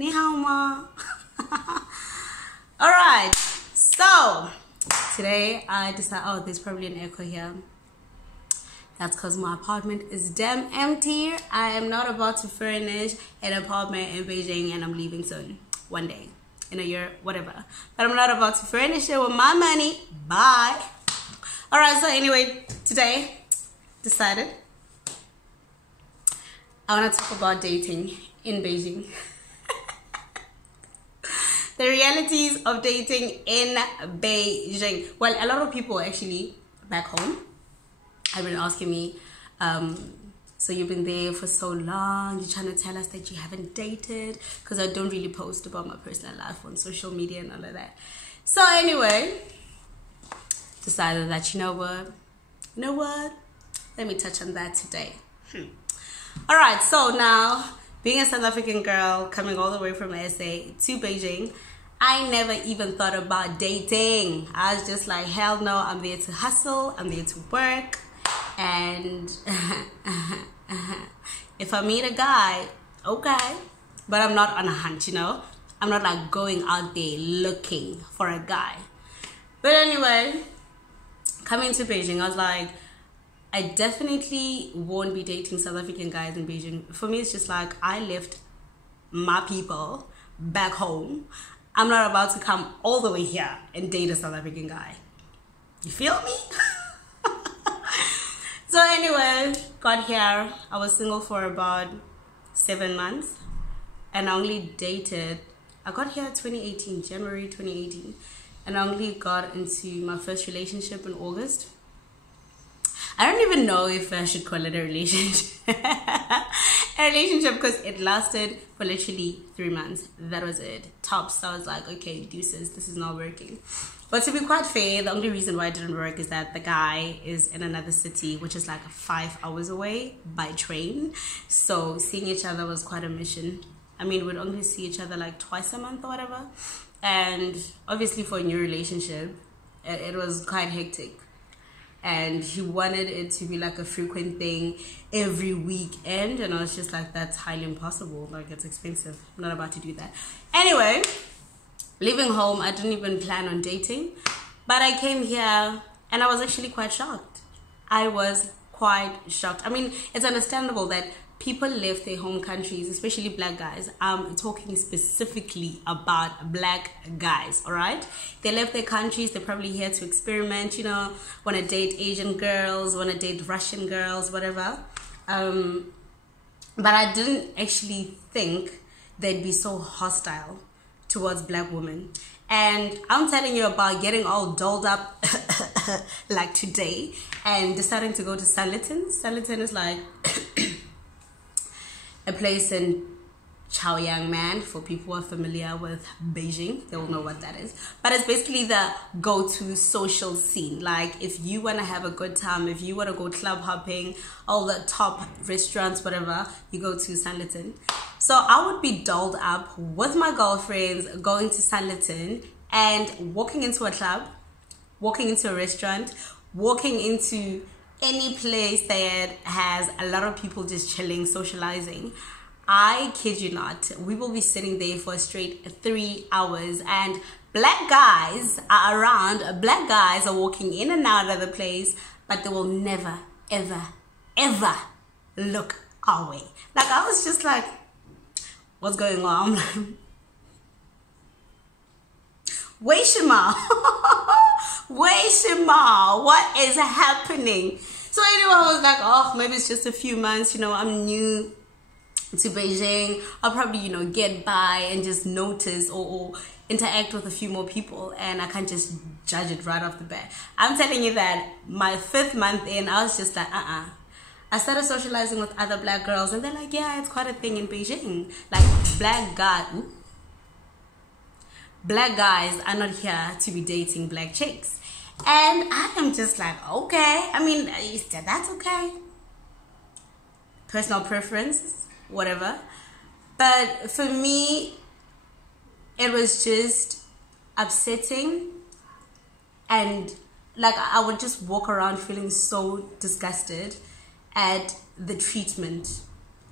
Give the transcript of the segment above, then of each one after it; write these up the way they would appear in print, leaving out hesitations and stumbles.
Ni hao ma. Alright, so today I decided, oh, there's probably an echo here. That's because my apartment is damn empty. I am not about to furnish an apartment in Beijing and I'm leaving soon. One day, in a year, whatever. But I'm not about to furnish it with my money. Bye. Alright, so anyway, today, decided I want to talk about dating in Beijing. The realities of dating in Beijing. Well, a lot of people actually back home have been asking me, so you've been there for so long, you're trying to tell us that you haven't dated, because I don't really post about my personal life on social media and all of that. So anyway, decided that, you know what, let me touch on that today. Alright, so now, being a South African girl, coming all the way from SA to Beijing, I never even thought about dating. I was just like, hell no, I'm there to hustle, I'm there to work, and if I meet a guy, okay, but I'm not on a hunt, you know? I'm not like going out there looking for a guy. But anyway, coming to Beijing, I was like, I definitely won't be dating South African guys in Beijing. For me, it's just like, I left my people back home. I'm not about to come all the way here and date a South African guy. You feel me? So anyway, got here. I was single for about 7 months. And I only dated, I got here 2018, January 2018. And I only got into my first relationship in August. I don't even know if I should call it a relationship. A relationship, because it lasted for literally 3 months. That was it. Tops. So I was like, okay, deuces, this is not working. But to be quite fair, the only reason why it didn't work is that the guy is in another city, which is like 5 hours away by train. So seeing each other was quite a mission. I mean, we'd only see each other like twice a month or whatever. And obviously for a new relationship, it was quite hectic. And he wanted it to be like a frequent thing every weekend, and I was just like, that's highly impossible. Like, it's expensive. I'm not about to do that. Anyway, leaving home, I didn't even plan on dating, but I came here and I was actually quite shocked. I was quite shocked. I mean, it's understandable that people left their home countries, especially black guys. I'm talking specifically about black guys, all right? They left their countries. They're probably here to experiment, you know, want to date Asian girls, want to date Russian girls, whatever. But I didn't actually think they'd be so hostile towards black women. And I'm telling you about getting all dolled up like today and deciding to go to Sanlitun. Sanlitun is like a place in Chaoyang, man. For people who are familiar with Beijing, they will know what that is. But it's basically the go-to social scene. Like, if you want to have a good time, if you want to go club hopping, all the top restaurants, whatever, you go to Sanlitun. So I would be dolled up with my girlfriends, going to Sanlitun and walking into a club, walking into a restaurant, walking into any place that has a lot of people just chilling, socializing. I kid you not, we will be sitting there for a straight 3 hours, and black guys are around, black guys are walking in and out of the place, but they will never, ever, ever look our way. Like, I was just like, what's going on? Wei Shima. Wei Shima, what is happening? So anyway, I was like, oh, maybe it's just a few months, you know, I'm new to Beijing. I'll probably, you know, get by and just notice or interact with a few more people, and I can't just judge it right off the bat. I'm telling you that my 5th month in, I was just like, I started socializing with other black girls, and they're like, yeah, it's quite a thing in Beijing. Like, black guys are not here to be dating black chicks. And I am just like, okay. I mean, that's okay. Personal preference, whatever. But for me, it was just upsetting. And like, I would just walk around feeling so disgusted at the treatment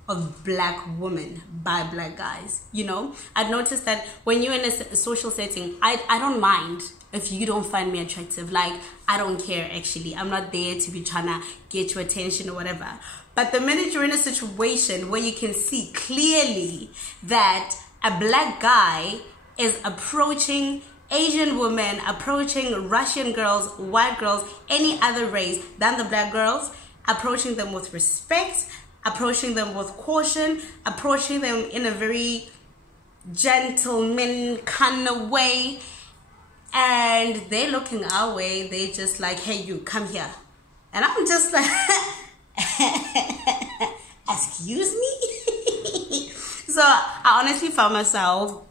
of black women by black guys. You know, I've noticed that when you're in a social setting, I don't mind if you don't find me attractive. Like, I don't care, actually. I'm not there to be trying to get your attention or whatever. But the minute you're in a situation where you can see clearly that a black guy is approaching Asian women, approaching Russian girls, white girls, any other race than the black girls, approaching them with respect, approaching them with caution, approaching them in a very gentleman kind of way, and they're looking our way, they're just like, hey, you, come here. And I'm just like, excuse me? So I honestly found myself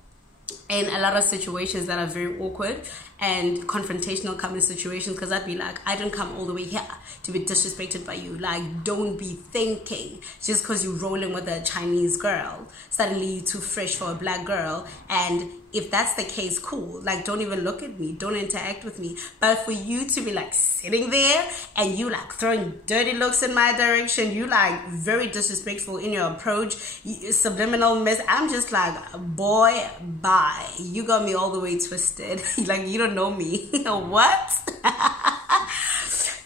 in a lot of situations that are very awkward and confrontational kind of situations, because I'd be like, I didn't come all the way here to be disrespected by you. Like, don't be thinking just because you're rolling with a Chinese girl, suddenly you're too fresh for a black girl. And if that's the case, cool. Like, don't even look at me, don't interact with me. But for you to be like sitting there and you like throwing dirty looks in my direction, you like very disrespectful in your approach, subliminal mess, I'm just like, boy, bye. You got me all the way twisted. Like, you don't know me. What?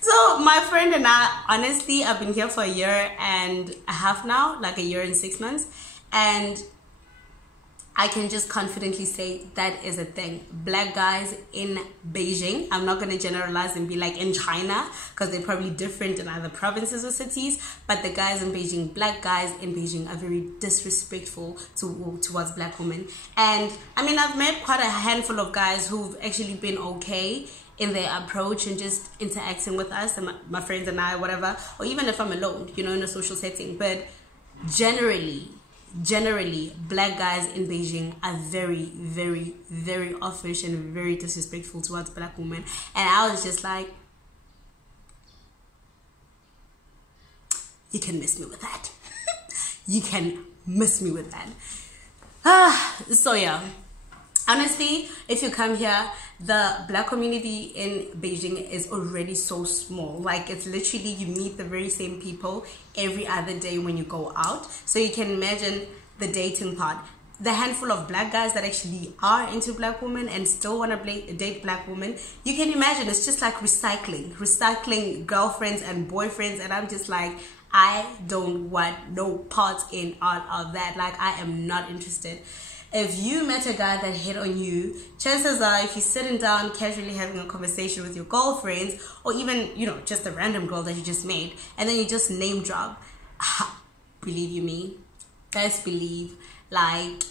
So my friend and I, honestly, I've been here for a year and a half now, like a year and 6 months, and I can just confidently say that is a thing. Black guys in Beijing, I'm not going to generalize and be like in China, because they're probably different in other provinces or cities, but the guys in Beijing, black guys in Beijing, are very disrespectful towards black women. And I mean, I've met quite a handful of guys who've actually been okay in their approach and just interacting with us and my friends and I, whatever, or even if I'm alone, you know, in a social setting. But generally, black guys in Beijing are very, very, very offish and very disrespectful towards black women. And I was just like, you can miss me with that. You can miss me with that. So yeah, honestly, if you come here, the black community in Beijing is already so small. Like, it's literally, you meet the very same people every other day when you go out. So you can imagine the dating part. The handful of black guys that actually are into black women and still want to date black women, you can imagine it's just like recycling girlfriends and boyfriends. And I'm just like, I don't want no parts in all of that. Like, I am not interested. If you met a guy that hit on you, chances are, if you're sitting down casually having a conversation with your girlfriends, or even, you know, just a random girl that you just made, and then you just name drop, believe you me, best believe, like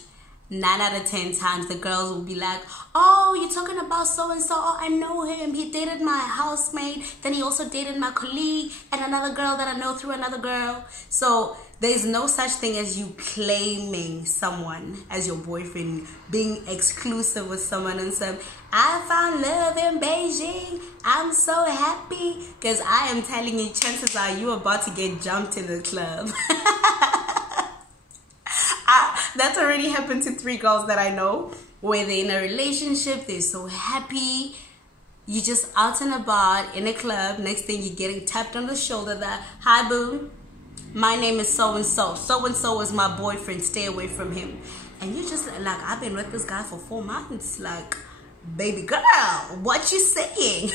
9 out of 10 times the girls will be like, oh, you're talking about so and so, oh, I know him, he dated my housemate, then he also dated my colleague and another girl that I know through another girl. So there's no such thing as you claiming someone as your boyfriend, being exclusive with someone and saying, I found love in Beijing, I'm so happy. Because I am telling you, chances are you're about to get jumped in the club. That's already happened to 3 girls that I know, where they're in a relationship, they're so happy, you just out and about in a club, next thing you're getting tapped on the shoulder that, hi boo, my name is so-and-so, so-and-so is my boyfriend, stay away from him. And you're just like, I've been with this guy for 4 months, like, baby girl, what you saying?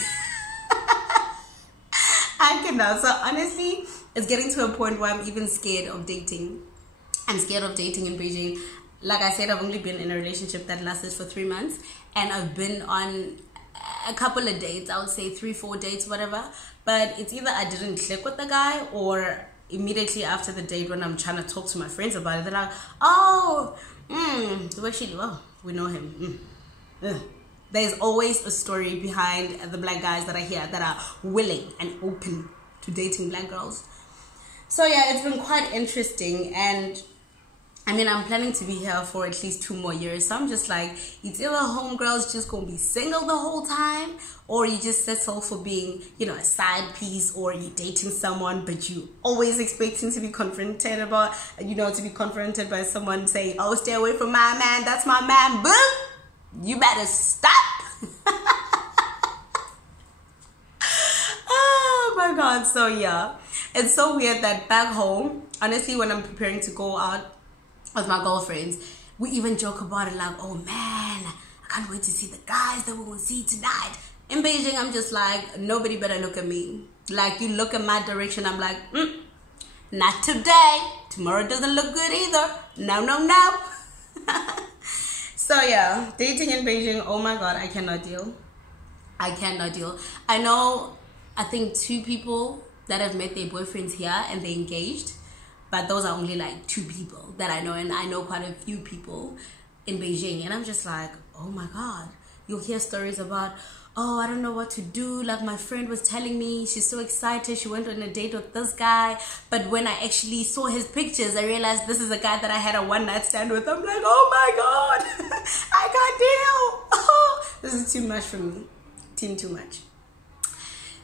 I cannot. So honestly, it's getting to a point where I'm even scared of dating. I'm scared of dating in Beijing. Like I said, I've only been in a relationship that lasted for 3 months, and I've been on a couple of dates, I would say 3-4 dates, whatever. But it's either I didn't click with the guy, or immediately after the date, when I'm trying to talk to my friends about it, they're like, oh, we know him. There's always a story behind the black guys that are here that are willing and open to dating black girls. So yeah, it's been quite interesting, and I mean, I'm planning to be here for at least 2 more years. So I'm just like, it's either homegirls just gonna be single the whole time, or you just settle for being, you know, a side piece, or you're dating someone, but you always expecting to be confronted about, you know, to be confronted by someone saying, oh, stay away from my man, that's my man, boo! You better stop! Oh my God, so yeah. It's so weird that back home, honestly, when I'm preparing to go out with my girlfriends, we even joke about it like, oh man, I can't wait to see the guys that we will see tonight. In Beijing, I'm just like, nobody better look at me. Like, you look in my direction, I'm like, not today. Tomorrow doesn't look good either. No, no, no. So yeah, dating in Beijing, oh my god, I cannot deal. I cannot deal. I think 2 people that have met their boyfriends here and they're engaged, but those are only like 2 people that I know, and I know quite a few people in Beijing, and I'm just like, oh my god. You'll hear stories about, oh, I don't know what to do. Like, my friend was telling me she's so excited. She went on a date with this guy. But when I actually saw his pictures, I realized this is a guy that I had a one-night stand with. I'm like, oh my God, I can't deal. Oh, this is too much for me. Too much.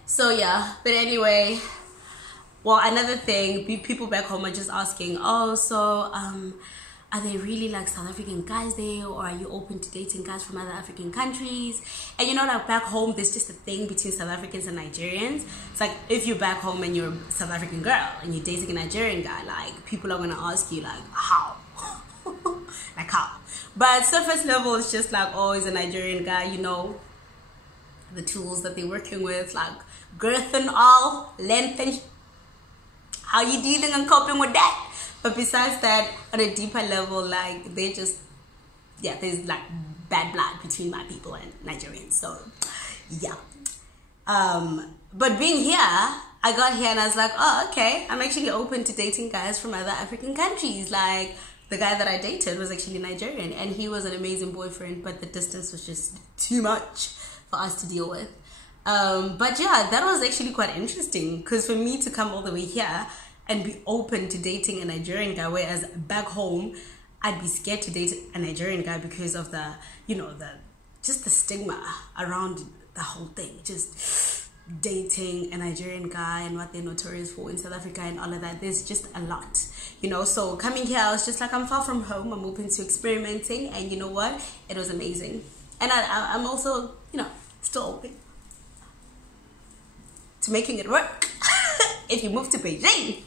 So yeah, but anyway, well, another thing, people back home are just asking, oh, so, are they really like South African guys there, or are you open to dating guys from other African countries? And you know, like back home, there's just a thing between South Africans and Nigerians. It's like, if you're back home and you're a South African girl and you're dating a Nigerian guy, like, people are gonna ask you like, how? Like, how? But surface level, it's just like, oh, he's a Nigerian guy, you know, the tools that they're working with, like girth and all, length and how you dealing and coping with that? But besides that, on a deeper level, like, they just, yeah, there's like bad blood between my people and Nigerians. So, yeah. But being here, I got here and I was like, oh, okay, I'm actually open to dating guys from other African countries. Like, the guy that I dated was actually Nigerian, and he was an amazing boyfriend, but the distance was just too much for us to deal with. But yeah, that was actually quite interesting, because for me to come all the way here and be open to dating a Nigerian guy, whereas back home I'd be scared to date a Nigerian guy because of the, you know, just the stigma around the whole thing, just dating a Nigerian guy and what they're notorious for in South Africa and all of that. There's just a lot, you know. So coming here, I was just like, I'm far from home, I'm open to experimenting, and you know what, it was amazing. And I'm also, you know, still open to making it work if you move to Beijing.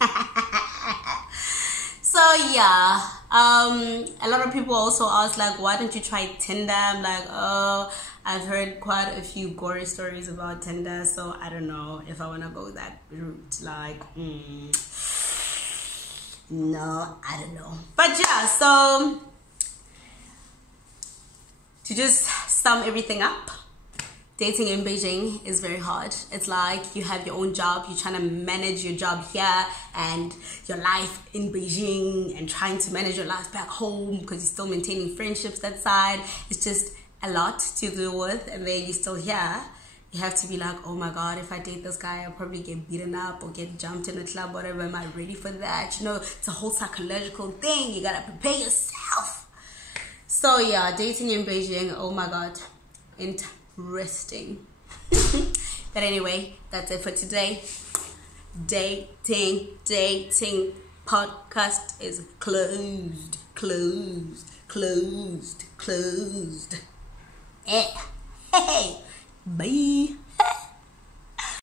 So yeah, a lot of people also ask, like, why don't you try Tinder? I'm like, oh, I've heard quite a few gory stories about Tinder, so I don't know if I want to go that route. Like, no, I don't know. But yeah, so to just sum everything up, dating in Beijing is very hard. It's like you have your own job, you're trying to manage your job here and your life in Beijing, and trying to manage your life back home because you're still maintaining friendships that side. It's just a lot to deal with, and then you're still here. You have to be like, oh my God, if I date this guy, I'll probably get beaten up or get jumped in a club, whatever. Am I ready for that? You know, it's a whole psychological thing. You gotta prepare yourself. So yeah, dating in Beijing, oh my God, interesting. But anyway, that's it for today. Dating podcast is closed. Hey, bye.